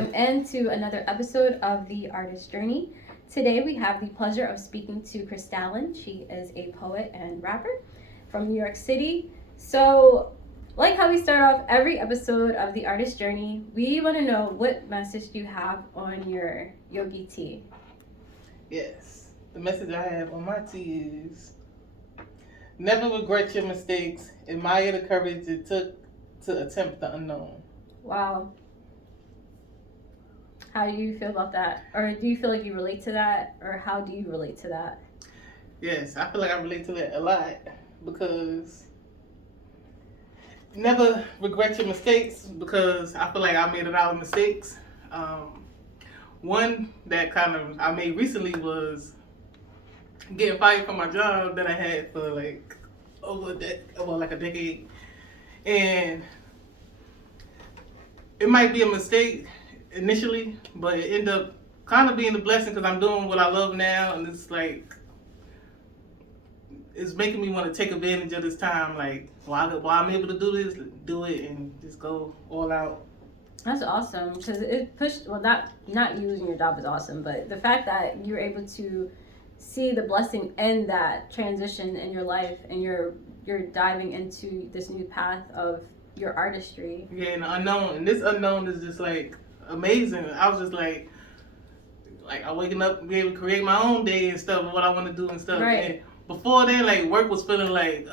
welcome into another episode of The Artist Journey. Today we have the pleasure of speaking to KRSTYLN. She is a poet and rapper from New York City. So, like how we start off every episode of The Artist Journey, we want to know what message you have on your yogi tea. Yes, the message I have on my tea is never regret your mistakes. Admire the courage it took to attempt the unknown. Wow. How do you feel about that? Or do you feel like you relate to that? Or how do you relate to that? Yes, I feel like I relate to that a lot because never regret your mistakes because I feel like I made a lot of mistakes. One that I made recently was getting fired from my job that I had for like over a decade. And it might be a mistake initially, but it ended up kind of being a blessing because I'm doing what I love now, and it's like it's making me want to take advantage of this time. Like while I'm able to do this, do it and just go all out. That's awesome because it pushed. Well, not you losing your job is awesome, but the fact that you're able to see the blessing in that transition in your life, and you're diving into this new path of your artistry. Yeah, and the unknown, and this unknown is just like amazing. I was just like I'm waking up, be able to create my own day and stuff, and what I want to do and stuff. Right. And before then, like work was feeling like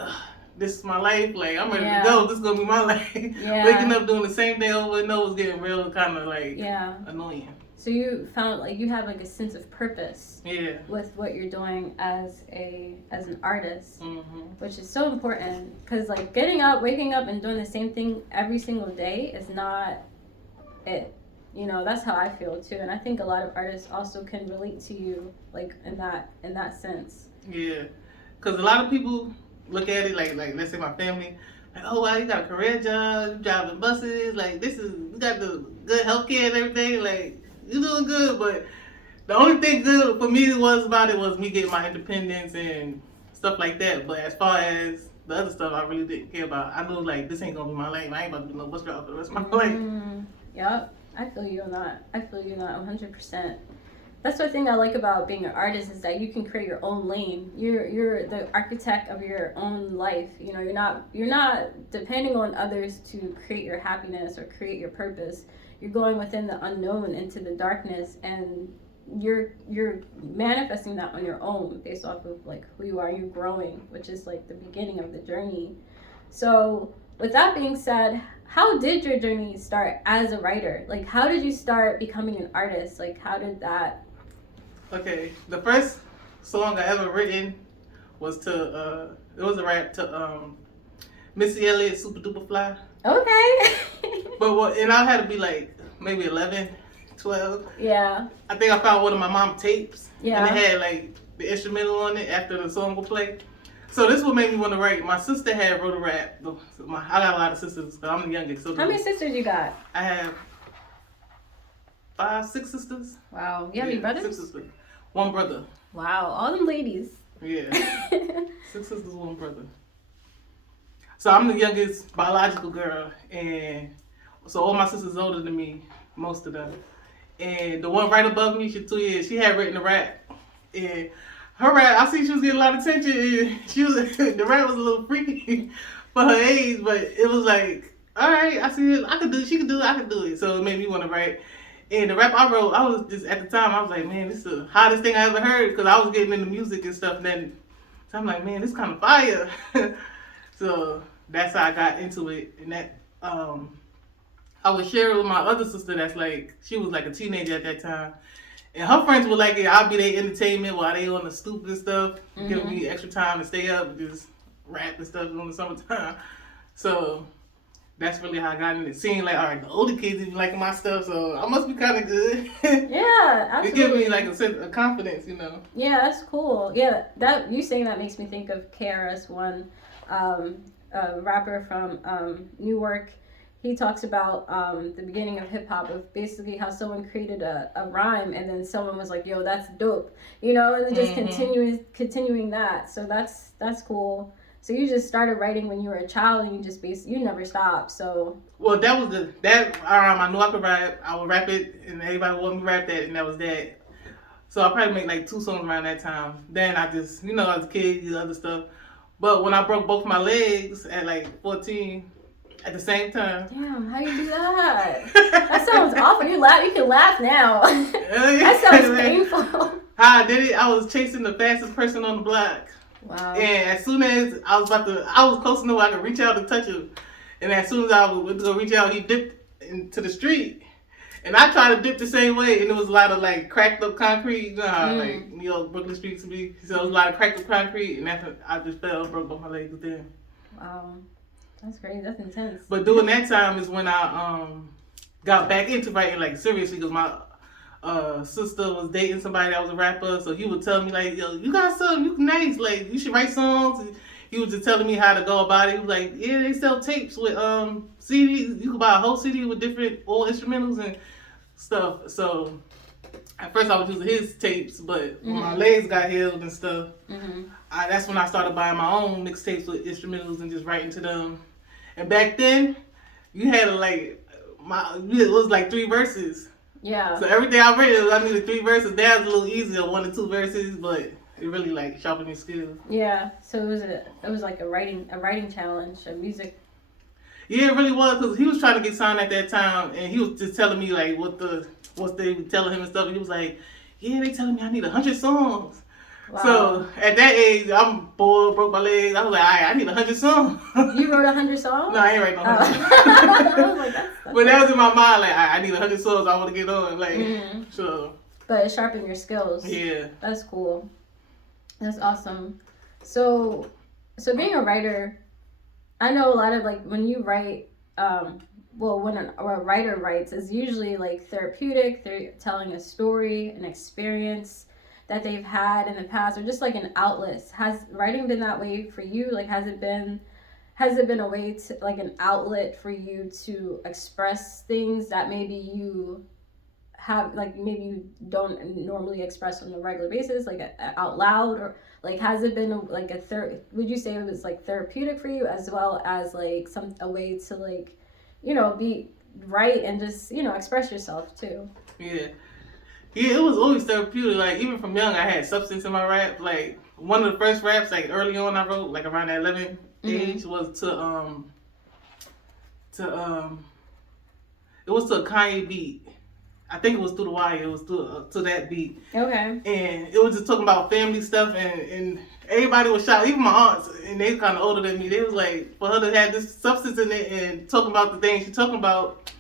this is my life. Like I'm ready to go. This is gonna be my life. Yeah. Waking up doing the same thing over and over was getting real kind of like annoying. So you found like you have like a sense of purpose. Yeah. With what you're doing as an artist, which is so important because like getting up, waking up, and doing the same thing every single day is not it. You know, that's how I feel too, and I think a lot of artists also can relate to you like in that sense. Yeah, because a lot of people look at it like let's say my family, like, oh wow, you got a career job, you driving buses, like you got the good healthcare and everything, like you're doing good. But the only thing good for me was me getting my independence and stuff like that. But as far as the other stuff, I really didn't care about. I knew like this ain't gonna be my life. I ain't about to do no bus driver for the rest of my life. Yep. I feel you on that. 100%. That's the thing I like about being an artist is that you can create your own lane. You're the architect of your own life. You know, you're not depending on others to create your happiness or create your purpose. You're going within the unknown into the darkness, and you're manifesting that on your own based off of like who you are. You're growing, which is like the beginning of the journey. So with that being said, how did your journey start as a writer? Like, how did you start becoming an artist? Like, how did that? Okay, the first song I ever written was it was a rap to Missy Elliott, Super Duper Fly. Okay. And I had to be like maybe 11, 12. Yeah. I think I found one of my mom's tapes. Yeah. And it had like the instrumental on it after the song would play. So this what made me want to write. My sister had wrote a rap. I got a lot of sisters, but I'm the youngest. So how many sisters you got? I have 5, 6 sisters. Wow. You have any brothers? 6 sisters. 1 brother. Wow. All them ladies. Yeah. 6 sisters, 1 brother. So I'm the youngest biological girl, and so all my sisters older than me, most of them. And the one right above me, she's 2 years. She had written a rap, and her rap, I see she was getting a lot of attention, and the rap was a little freaky for her age, but it was like, all right, I see it, I could do it, she could do it, I could do it. So it made me want to write. And the rap I wrote, I was just, at the time, I was like, man, this is the hottest thing I ever heard, because I was getting into music and stuff then. So I'm like, man, this kind of fire. So that's how I got into it. And that, I was sharing with my other sister that's like, she was like a teenager at that time. And her friends would like it. I'll be their entertainment while they on the stoop and stuff. Giving me extra time to stay up and just rap and stuff in the summertime. So that's really how I got in it. Seeing like, all right, the older kids even liking my stuff, so I must be kind of good. Yeah, absolutely. It gives me like a sense of confidence, you know. Yeah, that's cool. Yeah, that you saying that makes me think of KRS-One, a rapper from Newark. He talks about the beginning of hip hop, of basically how someone created a rhyme and then someone was like, "Yo, that's dope," you know, and then just continuing that. So that's cool. So you just started writing when you were a child, and you never stopped. So Well, that was I knew I could rap. I would rap it, and everybody wanted me to rap that, and that was that. So I probably made like 2 songs around that time. Then I just, as a kid, did other stuff. But when I broke both my legs at like 14, at the same time. Damn, how you do that? That sounds awful. You can laugh now. That sounds painful. How I did it, I was chasing the fastest person on the block. Wow. And as soon as I was close enough I could reach out and touch him. And as soon as I was going to reach out, he dipped into the street. And I tried to dip the same way, and it was a lot of like cracked up concrete. You know how like Brooklyn streets to be. So it was a lot of cracked up concrete, and after I just fell, broke both my legs then. Wow, that's crazy. That's intense. But during that time is when I got back into writing like seriously, because my sister was dating somebody that was a rapper, so he would tell me like, yo, you got something, you nice, like you should write songs. And he was just telling me how to go about it. He was like, yeah, they sell tapes with CDs. You can buy a whole CD with different old instrumentals and stuff. So at first I was using his tapes, but when my legs got healed and stuff, that's when I started buying my own mixtapes with instrumentals and just writing to them. And back then, you had to it was like 3 verses. Yeah. So everything I read, I needed 3 verses. Now it's a little easier, 1 or 2 verses, but it really like sharpened your skills. Yeah. So it was like a writing challenge, a music. Yeah, it really was, because he was trying to get signed at that time, and he was just telling me like what they were telling him and stuff. And he was like, yeah, they telling me I need 100 songs. Wow. So at that age, I'm bored, broke my legs. I was like, all right, I need 100 songs. You wrote 100 songs? No, I ain't writing no 100. I was like, that's but that was in my mind, like, I need 100 songs. I want to get on, like, so. But it sharpened your skills. Yeah. That's cool. That's awesome. So being a writer, I know a lot of like when you write, when a writer writes, it's usually like therapeutic. They're telling a story, an experience that they've had in the past, or just like an outlet. Has writing been that way for you? Like, has it been a way to like an outlet for you to express things that maybe you have, like maybe you don't normally express on a regular basis, like out loud, or like has it been would you say it was like therapeutic for you, as well as like a way to like, be write and just, express yourself too? Yeah. Yeah, it was always therapeutic. Like, even from young, I had substance in my rap. Like, one of the first raps, like, early on I wrote, like, around that 11 age, was to it was to a Kanye beat. I think it was Through the Wire. It was to that beat. Okay. And it was just talking about family stuff, and everybody was shocked. Even my aunts, and they kind of older than me, they was like, for her to have this substance in it and talking about the things she's talking about,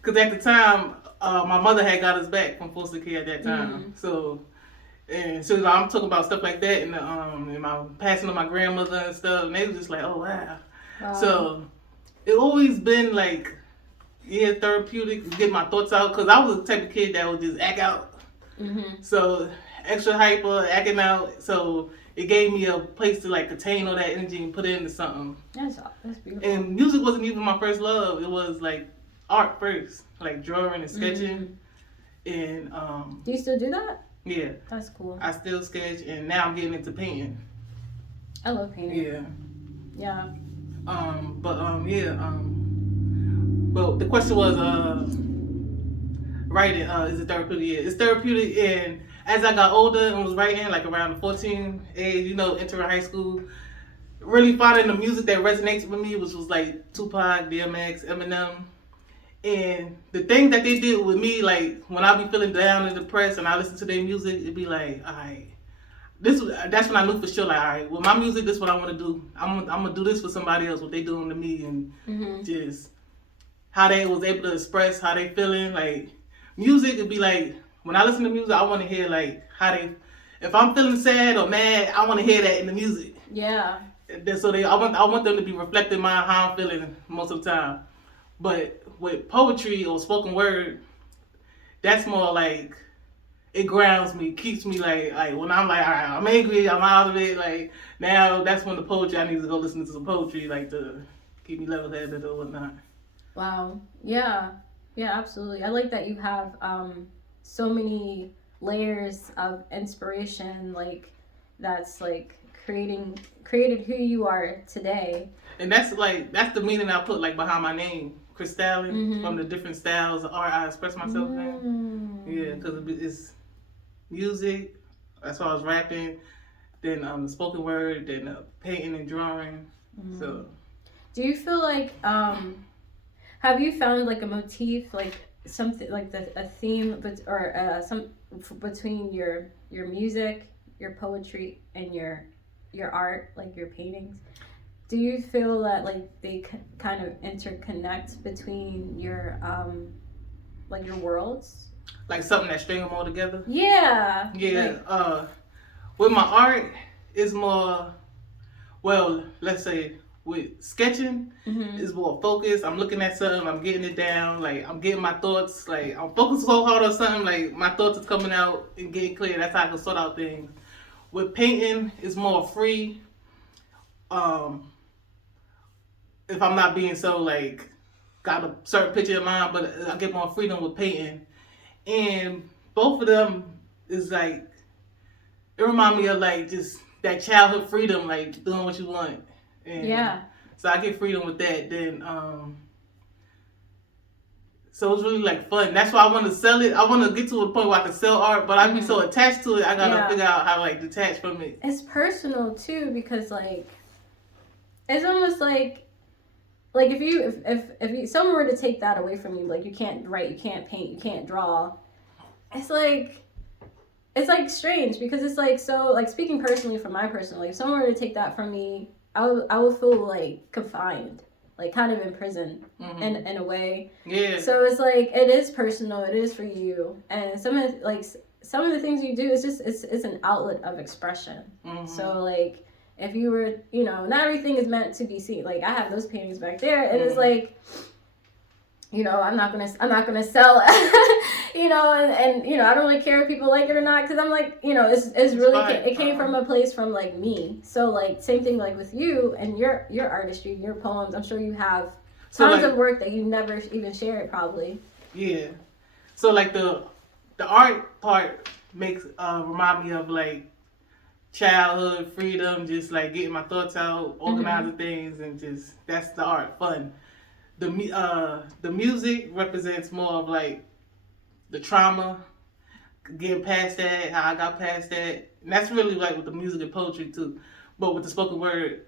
because at the time, my mother had got us back from foster care at that time. So I'm talking about stuff like that, and my passing of my grandmother and stuff, and they was just like, oh wow. So it always been like, therapeutic to get my thoughts out, because I was the type of kid that would just act out. So extra hyper, acting out. So it gave me a place to like contain all that energy and put it into something. That's beautiful. And music wasn't even my first love. It was like art first, like drawing and sketching. And do you still do that? Yeah. That's cool. I still sketch, and now I'm getting into painting. I love painting. Yeah. But the question was writing, is it therapeutic? Yeah, it's therapeutic. And as I got older and was writing, like around the 14 age, entering high school, really finding the music that resonates with me, which was like Tupac, DMX, Eminem. And the thing that they did with me, like when I be feeling down and depressed and I listen to their music, it'd be like, all right, that's when I knew for sure, like, all right, with my music, this is what I want to do. I'm gonna do this for somebody else, what they doing to me, and just how they was able to express how they feeling. Like, music would be like, when I listen to music, I want to hear like how they, if I'm feeling sad or mad, I want to hear that in the music. Yeah. So I want them to be reflecting how I'm feeling most of the time. But with poetry or spoken word, that's more like, it grounds me, keeps me like when I'm like, all right, I'm angry, I'm out of it. Like, now that's when the poetry, I need to go listen to some poetry, like to keep me level-headed or whatnot. Wow. Yeah. Yeah, absolutely. I like that you have so many layers of inspiration, like that's like created who you are today. And that's the meaning I put like behind my name, KRSTYLN, Mm-hmm. from the different styles of art I express myself in. Yeah, because it's music, as far as rapping, then the spoken word, then painting and drawing. So, do you feel like have you found like a motif, like something like a theme, or between your music, your poetry, and your art, like your paintings? Do you feel that like they kind of interconnect between your like your worlds? like something that string them all together. Yeah. Yeah. Like, With my art, it's more, well, let's say with sketching, it's more focused. I'm looking at something, I'm getting it down, like I'm getting my thoughts, like I'm focused so hard on something, like my thoughts is coming out and getting clear. That's how I can sort out things. With painting, it's more free. If I'm not being so like got a certain picture in mind, but I get more freedom with painting. And both of them is like, it reminds me of like just that childhood freedom, like doing what you want. And yeah. so I get freedom with that. Then so it's really like fun. That's why I want to sell it. I want to get to a point where I can sell art, but I be so attached to it. I gotta figure out how to like detach from it. It's personal too, because like it's almost like if someone were to take that away from you, like you can't write, you can't paint, you can't draw. It's like strange, because it's like, so like speaking personally from my personal life, if someone were to take that from me, I would feel like confined, like kind of in prison in a way. Yeah. So it's like, it is personal, it is for you, and some of the things you do is just it's an outlet of expression. So like, if you were, not everything is meant to be seen. Like I have those paintings back there, and it's like, I'm not gonna sell and I don't really care if people like it or not, because I'm like, it's really fine. It came from a place from like me. So like, same thing like with you and your artistry, your poems. I'm sure you have tons of work that you never even shared, probably. Yeah. So like the art part makes remind me of like childhood freedom, just like getting my thoughts out, organizing things, and just that's the art, fun. The music represents more of like the trauma, getting past that, how I got past that, and that's really like with the music and poetry too. But with the spoken word,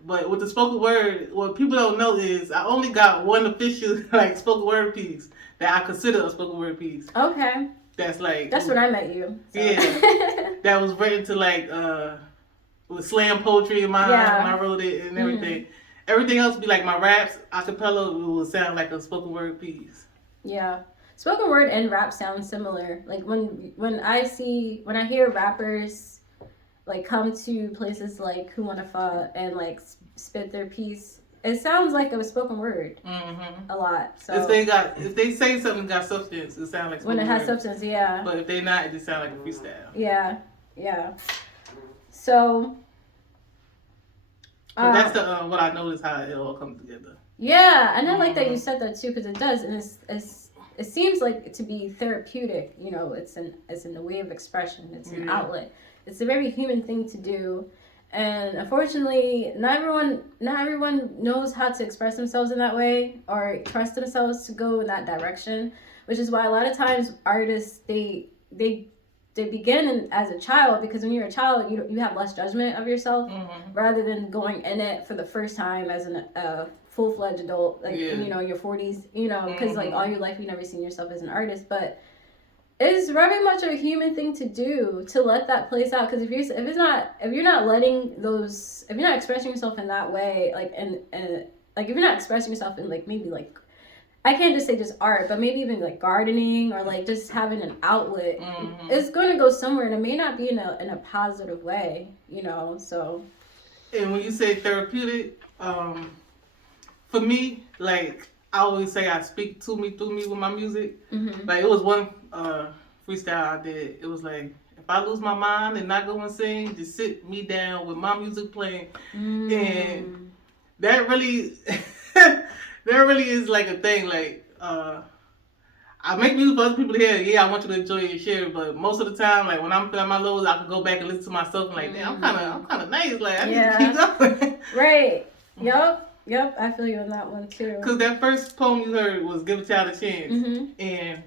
what people don't know is I only got one official like spoken word piece that I consider a spoken word piece. Okay. That's like, that's when I met you. So. Yeah. That was written to like with slam poetry in mind when I wrote it and everything. Everything else would be like my raps, acapella would sound like a spoken word piece. Yeah. Spoken word and rap sound similar. Like when I hear rappers like come to places like Kumanafa and like spit their piece, it sounds like a spoken word a lot. So if they say something got substance, it sounds like spoken when it has word. substance, yeah. But if they not, it just sounds like a freestyle. Yeah, yeah. So. But that's what I noticed, how it all comes together. Yeah, and I like that you said that too, because it does, and it seems like to be therapeutic. It's in a way of expression. It's an outlet. It's a very human thing to do, and unfortunately, not everyone knows how to express themselves in that way or trust themselves to go in that direction. Which is why a lot of times artists they begin as a child, because when you're a child, you have less judgment of yourself rather than going in it for the first time as a full-fledged adult, like in your 40s, because like all your life you've never seen yourself as an artist. But it's very much a human thing to do, to let that place out, because if you're not expressing yourself in that way, like and like if you're not expressing yourself in like maybe like, I can't just say just art, but maybe even like gardening or like just having an outlet, it's going to go somewhere, and it may not be in a positive way, so. And when you say therapeutic, for me, like I always say, I speak to me through me with my music. Like it was one freestyle I did. It was like, if I lose my mind and not go and sing, just sit me down with my music playing, and that really. There really is like a thing, like I I make music for other people to hear. Yeah, I want you to enjoy it and share it. But most of the time, like when I'm feeling my lows, I can go back and listen to myself and like, damn, I'm kind of nice. Like I need to keep going. Right. Yep. I feel you on that one too. Cause that first poem you heard was "Give a Child a Chance," and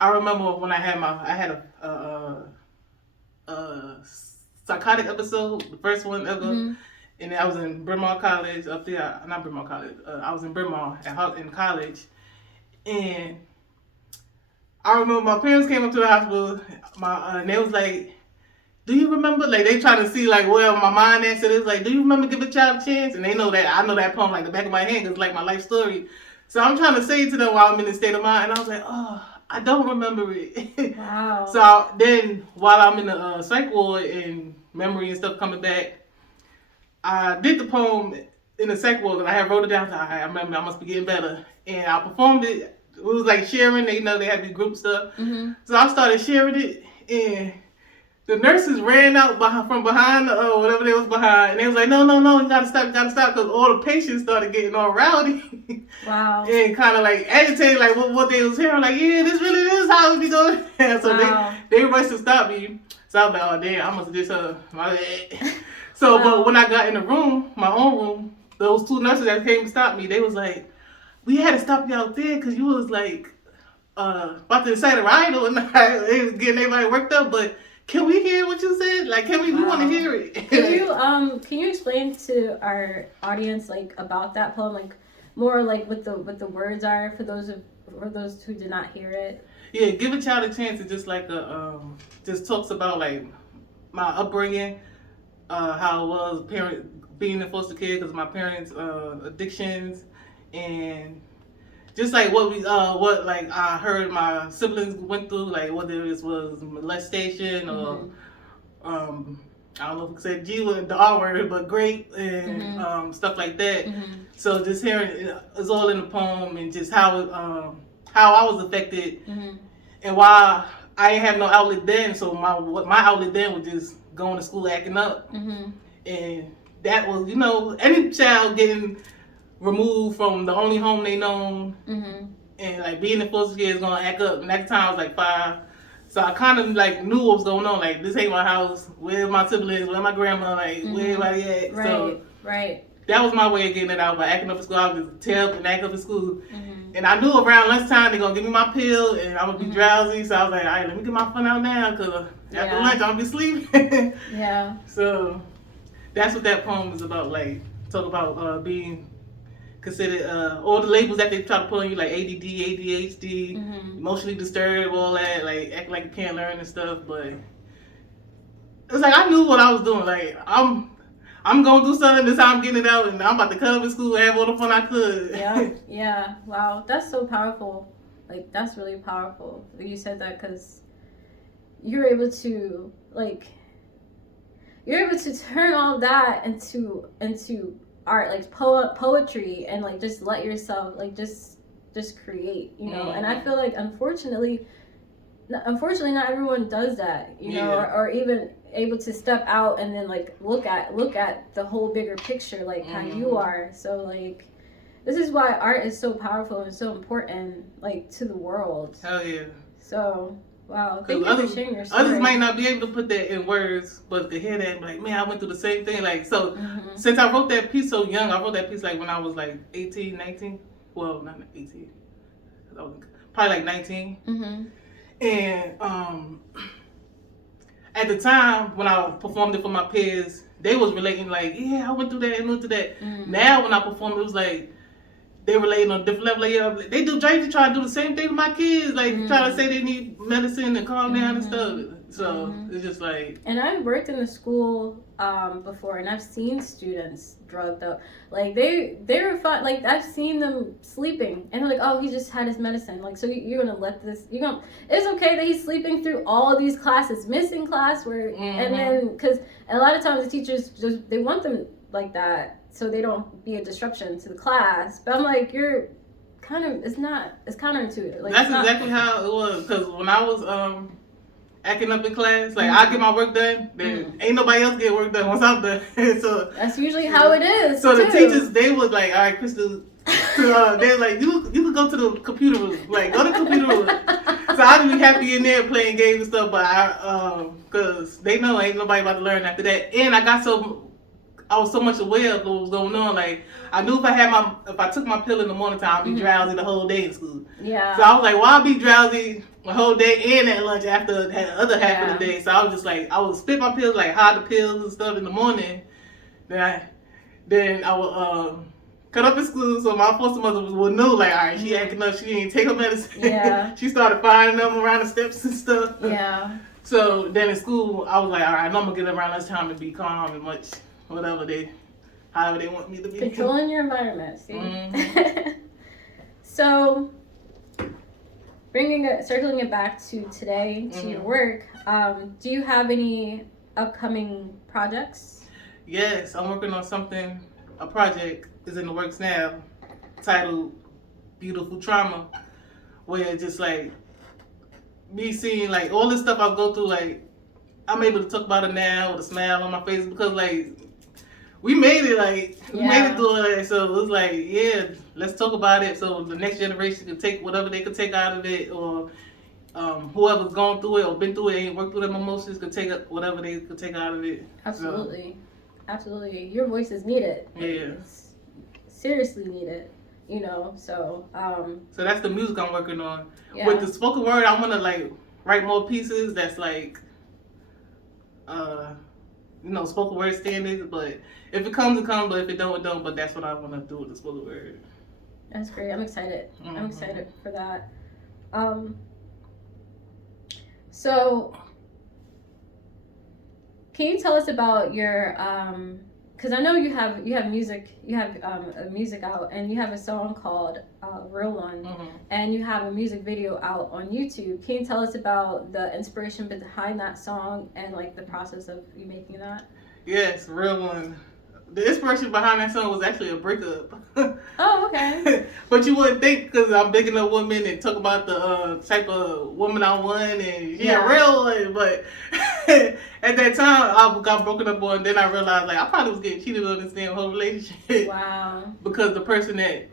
I remember when I had a psychotic episode, the first one ever. And I was in Bryn Mawr College up there. Not Bryn Mawr College. I was in Bryn Mawr in college, and I remember my parents came up to the hospital. And they was like, "Do you remember?" Like they trying to see like where my mind at. So they was like, "Do you remember Give a Child a Chance?" And they know that I know that poem like the back of my hand. 'Cause it's like my life story. So I'm trying to say it to them while I'm in this state of mind, and I was like, "Oh, I don't remember it." Wow. So then while I'm in the psych ward and memory and stuff coming back, I did the poem in the psych ward because I had wrote it down. I remember I must be getting better, and I performed it. It was like sharing. They they had these group stuff. So I started sharing it, and the nurses ran out from behind whatever they was behind, and they was like, no, you gotta stop, because all the patients started getting all rowdy. Wow. And kind of like agitated, like what they was hearing, like, yeah, this really is how it be going. So they rushed to stop me. So I was like, oh damn, I must have just my bad. So, but when I got in the room, my own room, those two nurses that came to stop me, they was like, we had to stop you out there because you was like about to incite a riot or not. They was getting everybody worked up, but can we hear what you said? Like, we want to hear it. Can you explain to our audience like about that poem, like more like what the words are for those who did not hear it? Yeah, Give a Child a Chance is just like just talks about like my upbringing, how it was being a foster kid because of my parents' addictions, and just like what like I heard my siblings went through, like whether it was molestation or I don't know if I could say G word, the R word, but great and stuff like that. So just hearing it's all in the poem and just how I was affected and why I didn't have no outlet then. So my outlet then was just going to school acting up, and that was any child getting removed from the only home they known, and like being in foster care is gonna act up. And at the time I was like 5, so I kind of like knew what was going on. Like, this ain't my house. Where's my siblings? Where's my grandma? Like, where everybody at? Right, so right. That was my way of getting it out by acting up in school. I would just tear up and act up in school, and I knew around lunchtime they're gonna give me my pill and I'm gonna be drowsy. So I was like, all right, let me get my fun out now because after lunch I'm gonna be sleeping. So that's what that poem is about. Like, talk about being considered all the labels that they try to put on you, like ADD, ADHD, emotionally disturbed, all that, like act like you can't learn and stuff. But it's like I knew what I was doing. Like I'm gonna do something. This is how I'm getting it out, and I'm about to come to school and have all the fun I could. Yeah. Wow, that's so powerful. Like, that's really powerful that you said that, because you're able to turn all that into art, like poetry, and like just let yourself like just create, And I feel like unfortunately not everyone does that, or even able to step out and then like look at the whole bigger picture, like how you are. So like this is why art is so powerful and so important, like, to the world. Hell yeah. So wow, thank you for sharing your story. Others might not be able to put that in words, but to hear that and be like, man, I went through the same thing. Like, so since I wrote that piece so young, I wrote that piece like when I was like 18, 19. Well, not 18. I was probably like 19. And at the time when I performed it for my peers, they was relating like, yeah, I went through that and went through that. Now when I perform, it was like they relating on a different level. Like, yeah, they do Drake try to do the same thing with my kids, like try to say they need medicine and calm down and stuff. So it's just like. And I've worked in a school before, and I've seen students drugged up. Like they were fine. Like, I've seen them sleeping, and they're like, "Oh, he just had his medicine." Like, so you're gonna let this? It's okay that he's sleeping through all of these classes, missing classwork, and then because a lot of times the teachers they want them like that so they don't be a disruption to the class. But I'm like, you're kind of it's counterintuitive. Like, that's exactly how it was. Because when I was acting up in class, like I get my work done, then ain't nobody else get work done once I'm done. So that's usually how it is. So the teachers, they was like, all right, Crystal, They're like, you can go to the computer room. Like, go to the computer room. So I'd be happy in there playing games and stuff, but cause they know ain't nobody about to learn after that. And I was so much aware of what was going on. Like, I knew if I took my pill in the morning time, I'd be drowsy the whole day in school. Yeah. So I was like, why I'd be drowsy the whole day and at lunch after that other half of the day. So I was just like, I would spit my pills, like hide the pills and stuff in the morning. Then I would cut up in school, so my foster mother would know, like, all right, she acting up, she ain't take her medicine. Yeah. She started finding them around the steps and stuff. Yeah. So then in school, I was like, all right, I know I'm gonna get around lunchtime and be calm and much, however they want me to be. Controlling your environment, see? Mm-hmm. So, circling it back to today, to your work, do you have any upcoming projects? Yes, I'm working on something. A project is in the works now, titled "Beautiful Trauma," where just like me seeing like all this stuff I go through, like I'm able to talk about it now with a smile on my face because like we made it, we made it through all that. So it was like, yeah, let's talk about it so the next generation can take whatever they could take out of it, or whoever's gone through it or been through it and worked through them emotions could take whatever they could take out of it. Absolutely. So, absolutely, your voice is needed. Yeah, it's seriously needed. You know, so. So that's the music I'm working on. Yeah. With the spoken word, I want to like write more pieces that's like, spoken word standards. But if it comes, it comes. But if it don't, it don't. But that's what I want to do with the spoken word. That's great. I'm excited. Mm-hmm. I'm excited for that. So. Can you tell us about your, because I know you have music, a music out, and you have a song called Real One, mm-hmm. and you have a music video out on YouTube. Can you tell us about the inspiration behind that song and like the process of you making that? Yes, Real One. The inspiration behind that song was actually a breakup. Oh, okay. But you wouldn't think because I'm big enough woman and talk about the type of woman I want and real one. But at that time, I got broken up on. Then I realized like I probably was getting cheated on this damn whole relationship. Wow. Because the person that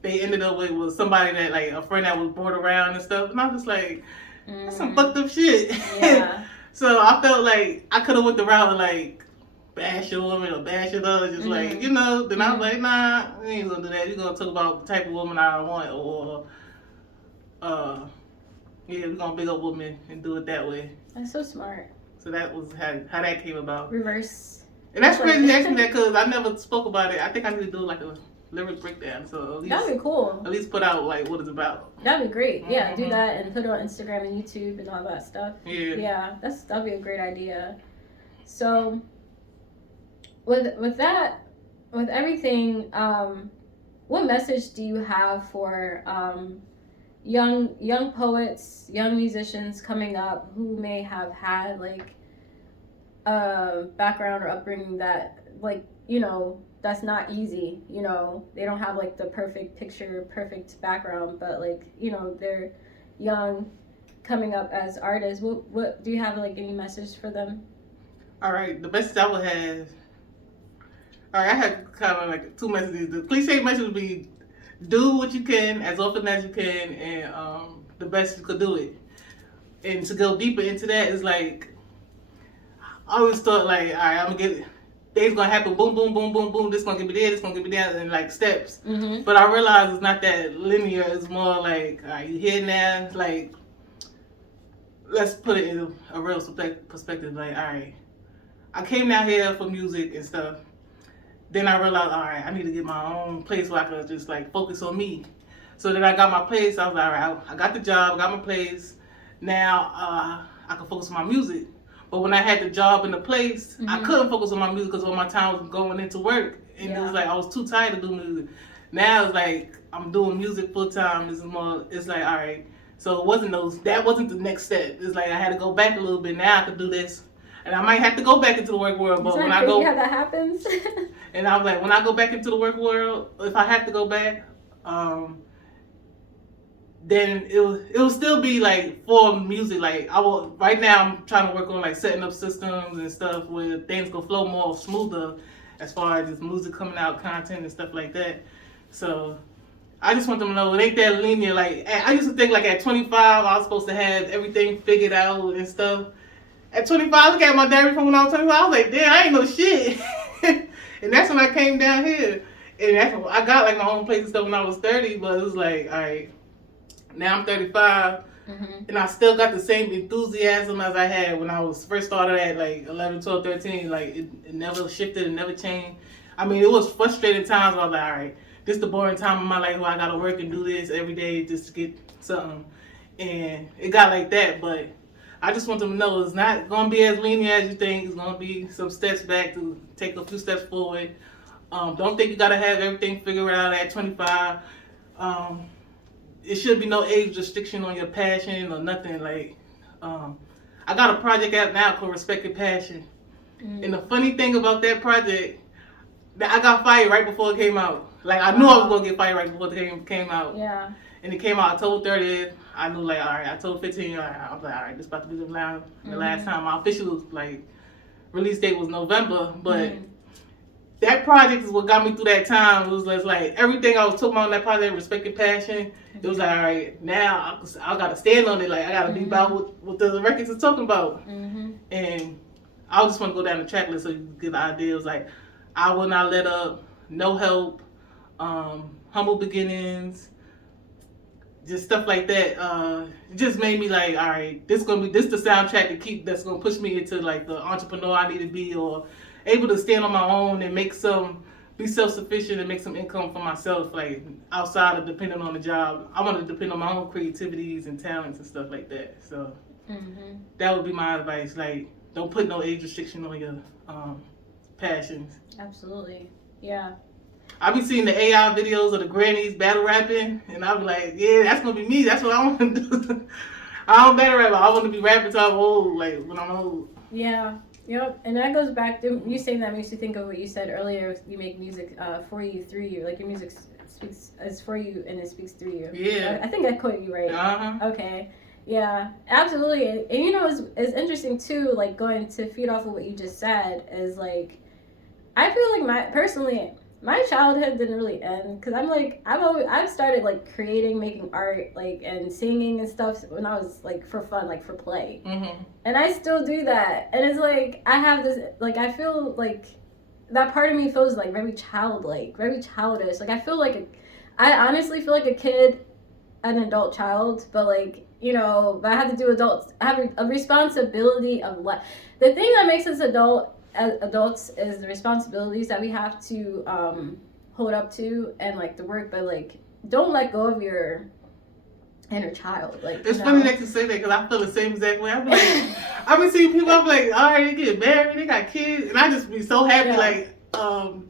they ended up with was somebody that like a friend that was bored around and stuff. And I was just like, that's some fucked up shit. Yeah. So I felt like I could have went the route of like bash your woman or bash your other, just like, then I was like, nah, we ain't gonna do that. We're gonna talk about the type of woman I want, or we're gonna big up women and do it that way. That's so smart. So that was how that came about. Reverse. And that's crazy you asked me that because I never spoke about it. I think I need to do like a lyric breakdown, so at least, that'd be cool. At least put out like what it's about. That'd be great. Yeah, do that and put it on Instagram and YouTube and all that stuff. Yeah, that'd be a great idea. So with everything, what message do you have for young poets, young musicians coming up who may have had like a background or upbringing that like that's not easy, they don't have like the perfect background, but like they're young coming up as artists. What do you have like any message for them? All right, the message I would have. All right, I had kind of like two messages. The cliche message would be, do what you can as often as you can, and the best you could do it. And to go deeper into that is like, I always thought like, all right, I'm gonna get, things gonna happen, boom, boom, boom, boom, boom. This gonna get me there, this gonna get me down, and like steps. Mm-hmm. But I realized it's not that linear. It's more like, all right, you here now. Like, let's put it in a real perspective. Like, all right, I came down here for music and stuff. Then I realized, all right, I need to get my own place where I could just like focus on me. So then I got my place. I was like, all right, I got the job, I got my place. Now I can focus on my music. But when I had the job and the place, I couldn't focus on my music because all my time was going into work. And it was like, I was too tired to do music. Now it's like, I'm doing music full time. It's like, all right. So that wasn't the next step. It's like I had to go back a little bit. Now I could do this. And I might have to go back into the work world, but when I go, how that happens. And I was like, when I go back into the work world, if I have to go back, then it'll still be like for music. Like right now, I'm trying to work on like setting up systems and stuff where things go flow more smoother. as far as just music coming out, content and stuff like that. So I just want them to know it ain't that linear. Like I used to think like at 25 I was supposed to have everything figured out and stuff. At 25, look at my diary from when I was 25. I was like, damn, I ain't no shit. And that's when I came down here. And that's when I got like my own place and stuff when I was 30. But it was like, all right, now I'm 35. And I still got the same enthusiasm as I had when I was first started at like 11, 12, 13. Like it never shifted, it never changed. I mean, it was frustrating times where I was like, all right, this is the boring time of my life where I gotta work and do this every day just to get something. And it got like that, but I just want them to know it's not gonna be as linear as you think. It's gonna be some steps back to take a few steps forward. Don't think you gotta have everything figured out at 25. It should be no age restriction on your passion or nothing. Like, I got a project out now called Respect Your Passion. And the funny thing about that project, that I got fired right before it came out. Like, I knew I was going to get fired right before it came out. Yeah. And it came out October 30th. I knew, like, all right, October 15th, I was like, all right, this about to be the last time. My official, like, release date was November. But that project is what got me through that time. It was just like everything I was talking about in that project, Respect Your Passion. It was like, all right, now I got to stand on it. Like, I got to be about what the records are talking about. And I just want to go down the track list so you can get the idea. It was like, I Will Not Let Up, No Help, Humble Beginnings, just stuff like that. It just made me like, all right, this the soundtrack that's gonna push me into like the entrepreneur I need to be, or able to stand on my own and be self-sufficient and make some income for myself, like outside of depending on the job. I want to depend on my own creativities and talents and stuff like that. So that would be my advice. Like, don't put no age restriction on your passions. Absolutely. Yeah. I be seeing the AI videos of the grannies battle rapping, and I be like, yeah, that's gonna be me. That's what I want to do. I don't battle rap. I want to be rapping till I'm old, like when I'm old. Yeah. Yep. And that goes back to you saying that makes me think of what you said earlier. You make music for you, through you. Like your music is for you and it speaks through you. Yeah. I think I quoted you right. Okay. Yeah, absolutely. And you know, it's interesting too, like going to feed off of what you just said, is like, I feel like my childhood didn't really end, because I've started like creating, making art, like, and singing and stuff when I was like for fun, like for play. And I still do that. And it's like, I have this, like, I feel like that part of me feels like very childlike, very childish. Like, I honestly feel like a kid, an adult child, but like, you know, but I have to do adults. I have a responsibility of life. The thing that makes us adults is the responsibilities that we have to hold up to, and like the work, but like, don't let go of your inner child. Like, it's funny that you say that, because I feel the same exact way. I'm like, I've been seeing people, I'm like, all right, they get married, they got kids, and I just be so happy, like,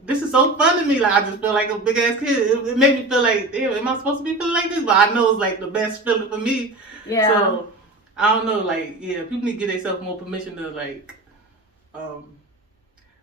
this is so fun to me. Like, I just feel like a big ass kid. It made me feel like, damn, am I supposed to be feeling like this? But I know it's like the best feeling for me. Yeah. So I don't know, like, yeah, people need to give themselves more permission to like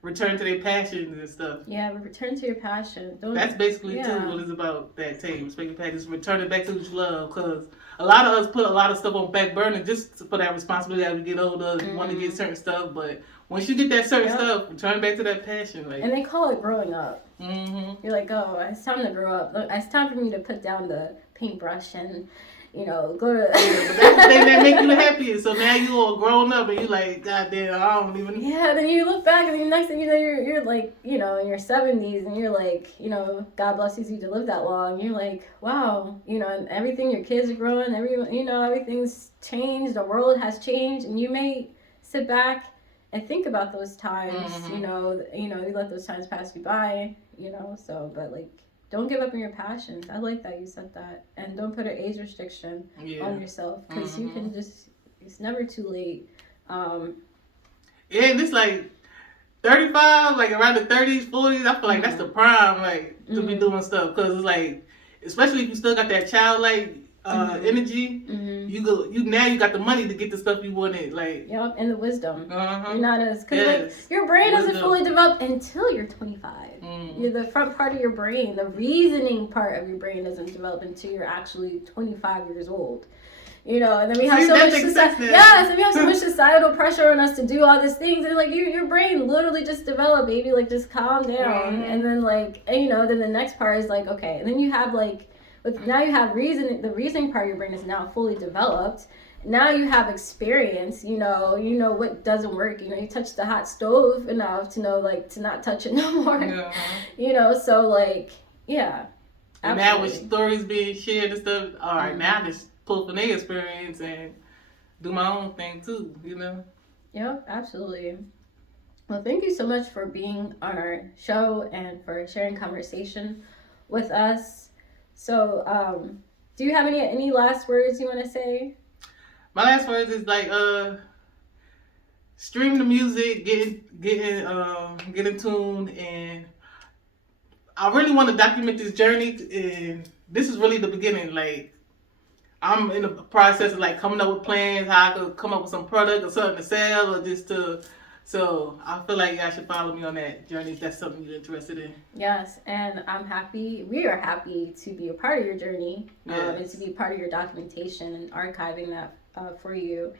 return to their passions and stuff. Yeah, return to your passion. That's basically too what it's about. That tape, respect your passion, return it back to what you love. Because a lot of us put a lot of stuff on back burner just for that responsibility as we get older. You want to get certain stuff, but once you get that certain stuff, return back to that passion. Like, and they call it growing up. You're like, oh, it's time to grow up. Look, it's time for me to put down the paintbrush and, you know, go to. But that's the thing that make you the happiest. So now you all grown up and you like, God damn, I don't even. Yeah, then you look back and the next thing you know, you're like, you know, in your 70s, and you're like, you know, God blesses you to live that long. You're like, wow, you know, and everything, your kids are growing, everything's changed, the world has changed, and you may sit back and think about those times. You know, you let those times pass you by. You know, so, but like, don't give up on your passions. I like that you said that. And don't put an age restriction on yourself, because you can it's never too late. Yeah, and it's like 35, like around the 30s, 40s, I feel like that's the prime, like, to be doing stuff. Because it's like, especially if you still got that childlike energy, now you got the money to get the stuff you wanted, like. Yep, and the wisdom. You're not as, because like, your brain doesn't fully develop until you're 25. You're the front part of your brain, the reasoning part of your brain doesn't develop until you're actually 25 years old. you know, and then we have See, so that much makes sense then. yes, and we have so much societal pressure on us to do all these things, and like your brain literally just develop, baby, like just calm down, and then like, and, you know, then the next part is like, okay, and then you have like, now you have the reasoning part of your brain is now fully developed. Now you have experience, you know what doesn't work, you know, you touch the hot stove enough to know like to not touch it no more, you know, so like, yeah. And now with stories being shared and stuff, all right, now I just pull from their experience and do my own thing too, you know? Yeah, absolutely. Well, thank you so much for being on our show and for sharing conversation with us. So, do you have any last words you want to say? My last words is like, stream the music, get in tune, and I really want to document this journey, and this is really the beginning. Like, I'm in the process of like coming up with plans, how I could come up with some product or something to sell, or just to. So I feel like you guys should follow me on that journey if that's something you're interested in. Yes, and we are happy to be a part of your journey, and to be part of your documentation and archiving that for you.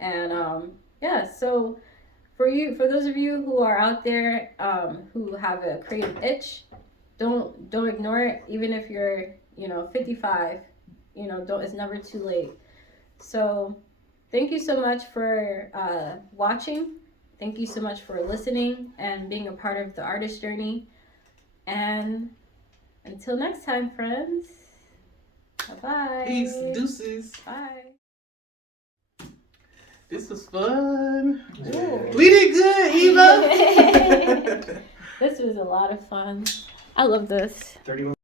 And yeah, so for those of you who are out there who have a creative itch, don't ignore it. Even if you're 55, it's never too late. So thank you so much for watching. Thank you so much for listening and being a part of the artist journey. And until next time, friends. Bye-bye. Peace, deuces. Bye. This was fun. Ooh. We did good, Eva. This was a lot of fun. I love this. 31.